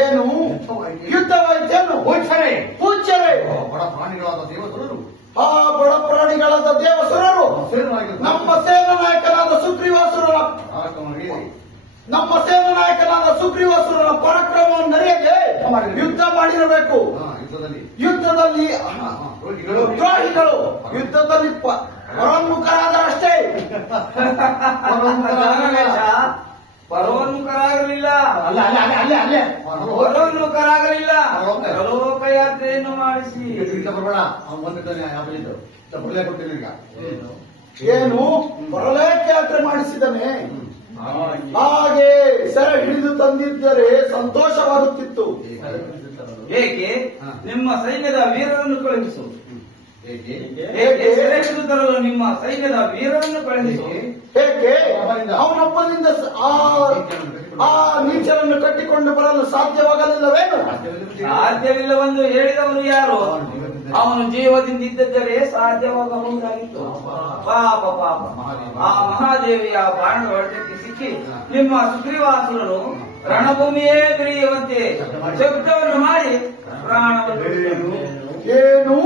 ಏನು ಯುದ್ಧವಾಯಿತೇನು? ಪೂಜ್ಯರೇ, ಬಡ ಪ್ರಾಣಿಗಳಾದ ದೇವಸುರರು, ಆ ಬಡ ಪ್ರಾಣಿಗಳಾದ ದೇವಸುರರು ನಮ್ಮ ಸೇನಾ ನಾಯಕನಾದ ಸುಗ್ರೀವಾಸುರನ ಪರಾಕ್ರಮವನ್ನು ಅರಿಯದೆ ಯುದ್ಧ ಮಾಡಿರಬೇಕು. ಯುದ್ಧದಲ್ಲಿ ದ್ರೋಹಿಗಳು ಯುದ್ಧದಲ್ಲಿ ಪರೋನ್ಮುಖರಾದರಷ್ಟೇ. ಪರೋನ್ಮುಖರಾಗಲಿಲ್ಲ, ಪರೋನ್ಮುಖರಾಗಲಿಲ್ಲ. ಲೋಕಯಾತ್ರೆಯನ್ನು ಮಾಡಿಸಿ ಏನು ಪರಲೋಕ ಯಾತ್ರೆ ಮಾಡಿಸಿದನೆ. ಹಾಗೆ ಸೆರೆ ಹಿಡಿದು ತಂದಿದ್ದರೆ ಸಂತೋಷವಾಗುತ್ತಿತ್ತು. ಏಕೆ? ನಿಮ್ಮ ಸೈನ್ಯದ ವೀರರನ್ನು ಕಳುಹಿಸು. ಏಕೆ ಸೆರೆ ಹಿಡಿದು ತರಲು ನಿಮ್ಮ ಸೈನ್ಯದ ವೀರರನ್ನು ಕಳುಹಿಸು. ಏಕೆ ಅವನೊಬ್ಬನಿಂದ ಆ ನೀಚರನ್ನು ಕಟ್ಟಿಕೊಂಡು ಬರಲು ಸಾಧ್ಯವಾಗಲಿಲ್ಲವೇನು? ಸಾಧ್ಯವಿಲ್ಲವೆಂದು ಹೇಳಿದವನು ಯಾರು? ಅವನು ಜೀವದಿಂದಿದ್ದರೆ ಸಾಧ್ಯವಾಗಬಹುದಾಗಿತ್ತು. ಪಾಪ ಪಾಪ, ಆ ಮಹಾದೇವಿಯ ಬಾಣದ ಹೊಡೆತಕ್ಕೆ ಸಿಕ್ಕಿ ನಿಮ್ಮ ಸುಗ್ರೀವಾಸುರನು ರಣಭೂಮಿಯೇ ಬಿರಿಯುವಂತೆ ಶಬ್ದವನ್ನು ಮಾಡಿ ಪ್ರಾಣವನ್ನು ಏನು